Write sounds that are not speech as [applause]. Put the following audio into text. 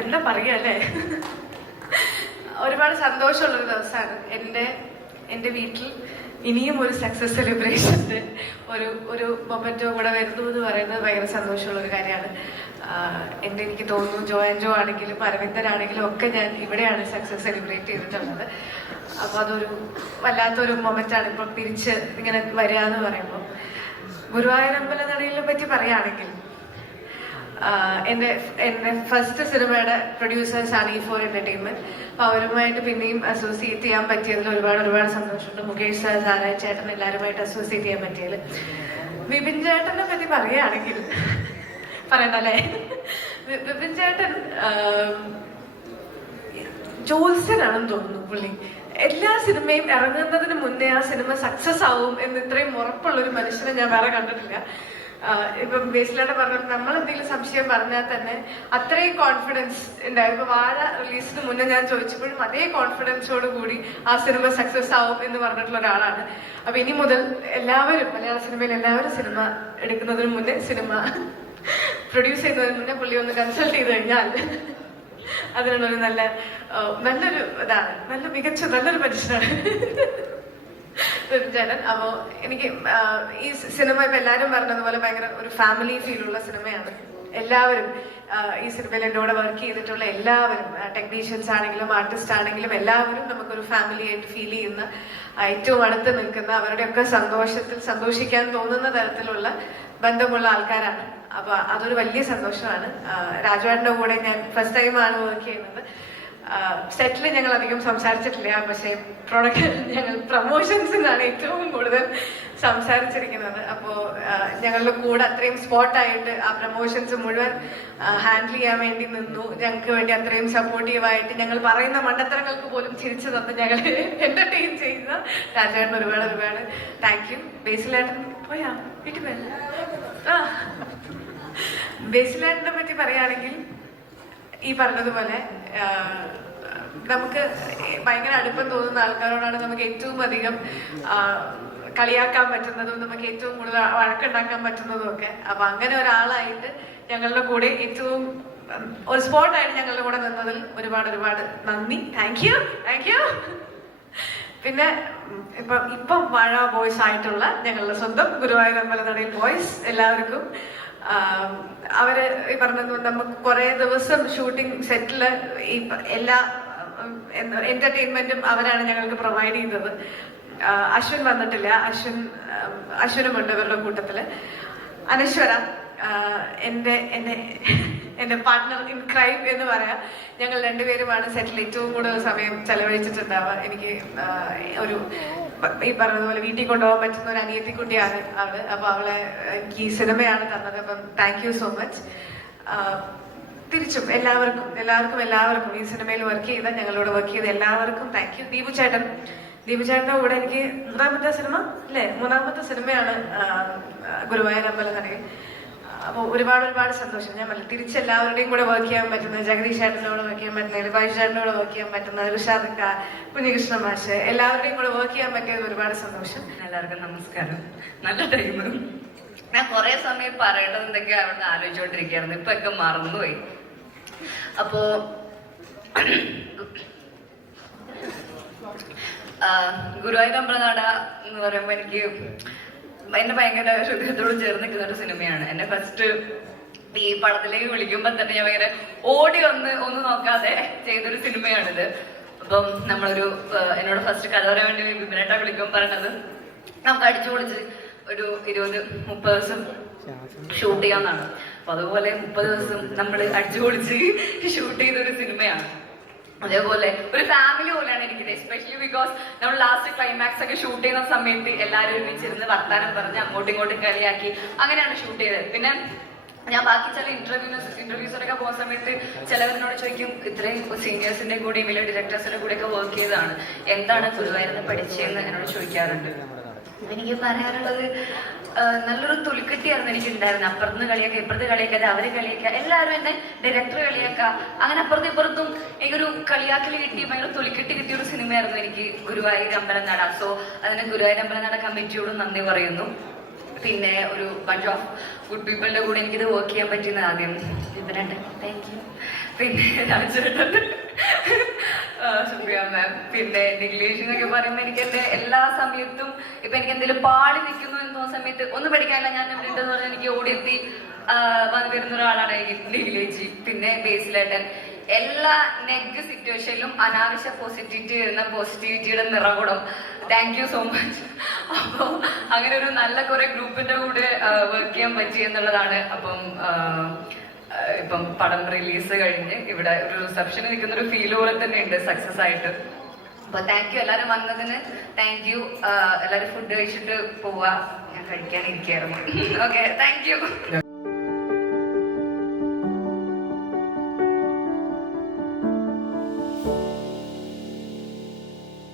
എന്താ പറയുക അല്ലേ? ഒരുപാട് സന്തോഷമുള്ളൊരു ദിവസമാണ് എന്റെ എന്റെ വീട്ടിൽ ഇനിയും ഒരു സക്സസ് സെലിബ്രേഷന്റെ ഒരു ഒരു മൊമെന്റോ കൂടെ വരുന്നു എന്ന് പറയുന്നത് ഭയങ്കര സന്തോഷമുള്ള ഒരു കാര്യമാണ് എന്റെ എനിക്ക് തോന്നുന്നു ജോ ആൻഡ് ജോ ആണെങ്കിലും അരവിന്ദനാണെങ്കിലും ഒക്കെ ഞാൻ ഇവിടെയാണ് സക്സസ് സെലിബ്രേറ്റ് ചെയ്തിട്ടുള്ളത്. അപ്പോൾ അതൊരു വല്ലാത്തൊരു മൊമെന്റാണ് ഇപ്പം തിരിച്ച് ഇങ്ങനെ വരിക എന്ന് പറയുമ്പോൾ. ഗുരുവായൂരമ്പല നടയിലെ പറ്റി പറയുകയാണെങ്കിൽ എന്റെ എന്റെ ഫസ്റ്റ് സിനിമയുടെ പ്രൊഡ്യൂസേഴ്സ് ആണ് ഈ ഫോർ എന്റർടൈൻമെന്റ് അപ്പൊ അവരുമായിട്ട് പിന്നെയും അസോസിയേറ്റ് ചെയ്യാൻ പറ്റിയതിൽ ഒരുപാട് ഒരുപാട് സന്തോഷമുണ്ട്. മുകേഷ് സാർ സാരായ ചേട്ടൻ എല്ലാവരുമായിട്ട് അസോസിയേറ്റ് ചെയ്യാൻ പറ്റിയതിൽ. വിപിൻ ചേട്ടനെ പറ്റി പറയുകയാണെങ്കിൽ പറയണ്ടല്ലേ? വിപിൻ ചേട്ടൻ ജോത്സ്യനാണെന്ന് തോന്നുന്നു പുള്ളി. എല്ലാ സിനിമയും ഇറങ്ങുന്നതിന് മുന്നേ ആ സിനിമ സക്സസ് ആവും എന്ന് ഇത്രയും ഉറപ്പുള്ള ഒരു മനുഷ്യനെ ഞാൻ വേറെ കണ്ടിട്ടില്ല. ഇപ്പം ബേസിലോട്ട് പറഞ്ഞ നമ്മൾ എന്തെങ്കിലും സംശയം പറഞ്ഞാൽ തന്നെ അത്രയും കോൺഫിഡൻസ് ഉണ്ടായി ഇപ്പൊ വാഴ റിലീസിന് മുന്നേ ഞാൻ ചോദിച്ചപ്പോഴും അതേ കോൺഫിഡൻസോട് കൂടി ആ സിനിമ സക്സസ് ആവും എന്ന് പറഞ്ഞിട്ടുള്ള ഒരാളാണ്. അപ്പൊ ഇനി മുതൽ എല്ലാവരും മലയാള സിനിമയിൽ എല്ലാവരും സിനിമ എടുക്കുന്നതിന് മുന്നേ സിനിമ പ്രൊഡ്യൂസ് ചെയ്യുന്നതിന് മുന്നേ പുള്ളി ഒന്ന് കൺസൾട്ട് ചെയ്ത് കഴിഞ്ഞാൽ അതിനുള്ളൊരു നല്ല നല്ലൊരു ഇതാണ് നല്ല മികച്ച നല്ലൊരു മനുഷ്യനാണ്. ജനൻ അപ്പോ എനിക്ക് ഈ സിനിമ ഇപ്പൊ എല്ലാരും പറഞ്ഞതുപോലെ ഭയങ്കര ഒരു ഫാമിലി ഫീൽ ഉള്ള സിനിമയാണ്. എല്ലാവരും ഈ സിനിമയിൽ കൂടെ വർക്ക് ചെയ്തിട്ടുള്ള എല്ലാവരും ടെക്നീഷ്യൻസ് ആണെങ്കിലും ആർട്ടിസ്റ്റ് ആണെങ്കിലും എല്ലാവരും നമുക്കൊരു ഫാമിലി ആയിട്ട് ഫീൽ ചെയ്യുന്ന ഏറ്റവും അടുത്ത് നിൽക്കുന്ന അവരുടെയൊക്കെ സന്തോഷത്തിൽ സന്തോഷിക്കാൻ തോന്നുന്ന തരത്തിലുള്ള ബന്ധമുള്ള ആൾക്കാരാണ്. അപ്പൊ അതൊരു വലിയ സന്തോഷമാണ്. രാജുവാടിന്റെ കൂടെ ഞാൻ ഫസ്റ്റ് ടൈമാണ് വർക്ക് ചെയ്യുന്നത്. സെറ്റിൽ ഞങ്ങൾ അധികം സംസാരിച്ചിട്ടില്ല. പക്ഷേ പ്രൊഡക്റ്റ് ഞങ്ങൾ പ്രൊമോഷൻസിനാണ് ഏറ്റവും കൂടുതൽ സംസാരിച്ചിരിക്കുന്നത്. അപ്പോൾ ഞങ്ങളുടെ കൂടെ അത്രയും സ്പോട്ടായിട്ട് ആ പ്രൊമോഷൻസ് മുഴുവൻ ഹാൻഡിൽ ചെയ്യാൻ വേണ്ടി നിന്നു. ഞങ്ങൾക്ക് വേണ്ടി അത്രയും സപ്പോർട്ടീവായിട്ട് ഞങ്ങൾ പറയുന്ന മണ്ടത്തരങ്ങൾക്ക് പോലും ചിരിച്ചു തന്ന് ഞങ്ങൾ എന്റർടൈൻ ചെയ്യുന്ന രാജേട്ടൻ ഒരുപാട് ഒരുപാട്. താങ്ക് യു ബേസിലേട്ടൻ പോയാ? വീട്ടിൽ പോയാ? ആ. ബേസിലേട്ടനെ പറ്റി പറയുകയാണെങ്കിൽ ഈ പറഞ്ഞതുപോലെ നമുക്ക് ഭയങ്കര അടുപ്പം തോന്നുന്ന ആൾക്കാരോടാണ് നമുക്ക് ഏറ്റവും അധികം കളിയാക്കാൻ പറ്റുന്നതും നമുക്ക് ഏറ്റവും കൂടുതൽ വഴക്കുണ്ടാക്കാൻ പറ്റുന്നതും ഒക്കെ. അപ്പൊ അങ്ങനെ ഒരാളായിട്ട് ഞങ്ങളുടെ കൂടെ ഏറ്റവും ഒരു സ്പോട്ടായിട്ട് ഞങ്ങളുടെ കൂടെ നിന്നതിൽ ഒരുപാട് ഒരുപാട് നന്ദി. താങ്ക് യു താങ്ക് യു പിന്നെ ഇപ്പൊ ഇപ്പം വാഴ ബോയ്സ് ആയിട്ടുള്ള ഞങ്ങളുടെ സ്വന്തം ഗുരുവായൂർ അമ്പലനടയിൽ ബോയ്സ് എല്ലാവർക്കും അവർ ഈ പറഞ്ഞത് നമുക്ക് കുറെ ദിവസം ഷൂട്ടിംഗ് സെറ്റിൽ ഈ എല്ലാ എന്റർടൈൻമെന്റും അവരാണ് ഞങ്ങൾക്ക് പ്രൊവൈഡ് ചെയ്തത്. അശ്വിൻ വന്നിട്ടില്ല. അശ്വിൻ അശ്വിനും അശ്വിനുമുണ്ട് ഇവരുടെ കൂട്ടത്തിൽ. അനശ്വര എന്റെ എന്റെ എന്റെ പാർട്ട്ണർ ഇൻ ക്രൈം എന്ന് പറയാം. ഞങ്ങൾ രണ്ടുപേരുമാണ് സെറ്റിൽ ഏറ്റവും കൂടുതൽ സമയം ചെലവഴിച്ചിട്ടുണ്ടാവുക. എനിക്ക് ഒരു ഈ പറഞ്ഞതുപോലെ വീട്ടിൽ കൊണ്ടുപോകാൻ പറ്റുന്ന ഒരു അനിയത്തി കുട്ടിയാണ് അവൾ. അപ്പൊ അവളെ എനിക്ക് ഈ സിനിമയാണ് തന്നത്. അപ്പം താങ്ക് യു സോ മച്ച് തിരിച്ചും എല്ലാവർക്കും എല്ലാവർക്കും എല്ലാവർക്കും ഈ സിനിമയിൽ വർക്ക് ചെയ്ത ഞങ്ങളോട് വർക്ക് ചെയ്ത എല്ലാവർക്കും താങ്ക് യു ദീപു ചേട്ടൻ ദീപു ചേട്ടന്റെ കൂടെ എനിക്ക് മൂന്നാമത്തെ സിനിമ അല്ലേ? മൂന്നാമത്തെ സിനിമയാണ് ഗുരുവായൂർ അമ്പലം അപ്പോൾ ഒരുപാട് ഒരുപാട് സന്തോഷം. ഞാൻ പറഞ്ഞു തിരിച്ച് എല്ലാവരുടെയും കൂടെ വർക്ക് ചെയ്യാൻ പറ്റുന്നത് ജഗദീഷ് ചേട്ടന്റെ കൂടെ വർക്ക് ചെയ്യാൻ പറ്റുന്നത് ചേട്ടന്റെ കൂടെ വർക്ക് ചെയ്യാൻ പറ്റുന്നത് ഋഷാദക്ക കുഞ്ഞികൃഷ്ണ മാഷ് എല്ലാവരുടെയും കൂടെ വർക്ക് ചെയ്യാൻ പറ്റിയത് ഒരുപാട് സന്തോഷം. എല്ലാവർക്കും നമസ്കാരം. നല്ല ടൈം ഞാൻ കുറെ സമയം പറയേണ്ടത് എന്തൊക്കെയാ അവിടെ ആലോചിച്ചോണ്ടിരിക്കുകയായിരുന്നു. ഇപ്പൊ ഒക്കെ മറന്നുപോയി. അപ്പോ ഗുരുവായൂർ അമ്പലനാട എന്ന് പറയുമ്പോ എനിക്ക് എന്നെ ഭയങ്കര ഹൃദയത്തോട് ചേർന്ന് നിൽക്കുന്ന ഒരു സിനിമയാണ്. എന്നെ ഫസ്റ്റ് ഈ പടത്തിലേക്ക് വിളിക്കുമ്പോ തന്നെ ഞാൻ ഭയങ്കര ഓടി ഒന്ന് ഒന്ന് നോക്കാതെ ചെയ്തൊരു സിനിമയാണിത്. അപ്പം നമ്മളൊരു എന്നോട് ഫസ്റ്റ് കഥ പറയാൻ വേണ്ടി വിപിനേട്ട വിളിക്കുമ്പോൾ പറഞ്ഞത് നമുക്ക് അടിച്ചു പൊളിച്ച് ഒരു ഇരുപത് മുപ്പത് ദിവസം ഷൂട്ട് ചെയ്യാന്നാണ് അപ്പൊ അതുപോലെ മുപ്പത് ദിവസം നമ്മൾ അടിച്ചു പൊളിച്ച് ഷൂട്ട് ചെയ്ത ഒരു സിനിമയാണ്. അതേപോലെ ഒരു ഫാമിലി പോലെയാണ് എനിക്ക് എസ്പെഷ്യലി ബിക്കോസ് നമ്മൾ ലാസ്റ്റ് ക്ലൈമാക്സ് ഒക്കെ ഷൂട്ട് ചെയ്യുന്ന സമയത്ത് എല്ലാവരും ഒരുമിച്ചിരുന്ന് വർത്താനം പറഞ്ഞ് അങ്ങോട്ടും ഇങ്ങോട്ടും കളിയാക്കി അങ്ങനെയാണ് ഷൂട്ട് ചെയ്തത്. പിന്നെ ഞാൻ ബാക്കി ചില ഇന്റർവ്യൂസ് ഇന്റർവ്യൂസിനൊക്കെ പോകുന്ന സമയത്ത് ചിലവരിനോട് ചോദിക്കും ഇത്രയും സീനിയേഴ്സിന്റെ കൂടെയും വലിയ ഡയറക്ടേഴ്സിന്റെ കൂടെയൊക്കെ വർക്ക് ചെയ്തതാണ്. എന്താണ് ഗുരുവായൂരിന്ന് പഠിച്ചതെന്ന് എന്നോട് ചോദിക്കാറുണ്ട്. എനിക്ക് പറയാനുള്ളത് നല്ലൊരു തുലിക്കെട്ടിയായിരുന്നു എനിക്ക് ഉണ്ടായിരുന്നത് അപ്പുറത്ത് കളിയാക്കുക ഇപ്പുറത്ത് കളിയാക്കാതെ അവർ കളിയാക്കുക എല്ലാവരും എന്നെ ഡയറക്ടർ കളിയാക്കുക. അങ്ങനെ അപ്പുറത്തും ഇപ്പുറത്തും എനിക്കൊരു കളിയാക്കൽ കിട്ടി ഭയങ്കര തുലിക്കെട്ടി കിട്ടിയ ഒരു സിനിമയായിരുന്നു എനിക്ക് ഗുരുവായൂർ അമ്പലം നട സോ അതിന് ഗുരുവായൂർ അമ്പലം നട കമ്മിറ്റിയോടും നന്ദി പറയുന്നു. പിന്നെ ഒരു ബഞ്ച് ഓഫ് ഗുഡ് പീപ്പിളിന്റെ കൂടെ എനിക്കിത് വർക്ക് ചെയ്യാൻ പറ്റിയെന്ന് ആദ്യം ഇതിനുണ്ട് താങ്ക് യു പിന്നെ രാജേട്ടൻ. സുപ്രിയ മാം പിന്നെ ഇംഗ്ലീഷ് എന്നൊക്കെ പറയുമ്പോൾ എനിക്ക് എന്റെ എല്ലാ സമയത്തും ഇപ്പൊ എനിക്ക് എന്തെങ്കിലും പാടി നിൽക്കുന്നു എന്ന് തോന്നുന്ന സമയത്ത് ഒന്ന് പഠിക്കാനില്ല. ഞാൻ ഉണ്ടെന്ന് പറഞ്ഞാൽ എനിക്ക് ഓടിയെത്തി വന്നു വരുന്ന ഒരാളാണ് നിഖിലേജി പിന്നെ ബേസിലേട്ടൻ. എല്ലാ നെഗ് സിറ്റുവേഷനിലും അനാവശ്യ പോസിറ്റിവിറ്റി വരുന്ന പോസിറ്റിവിറ്റിയുടെ നിറകുടം. താങ്ക് യു സോ മച്ച് അപ്പോൾ അങ്ങനെ ഒരു നല്ല കുറെ ഗ്രൂപ്പിന്റെ കൂടെ വർക്ക് ചെയ്യാൻ പറ്റി എന്നുള്ളതാണ്. അപ്പം ഇപ്പം പടം റിലീസ് കഴിഞ്ഞ് ഇവിടെ ഒരു റിസപ്ഷന് നിൽക്കുന്ന ഒരു ഫീൽ പോലെ തന്നെ ഉണ്ട് സക്സസ് ആയിട്ട്. അപ്പൊ താങ്ക് യു എല്ലാരും വന്നതിന്. താങ്ക് യു എല്ലാരും ഫുഡ് കഴിച്ചിട്ട് പോവാ. ഞാൻ കഴിക്കാൻ ഇരിക്കായിരുന്നു ഓക്കെ [laughs] താങ്ക് യു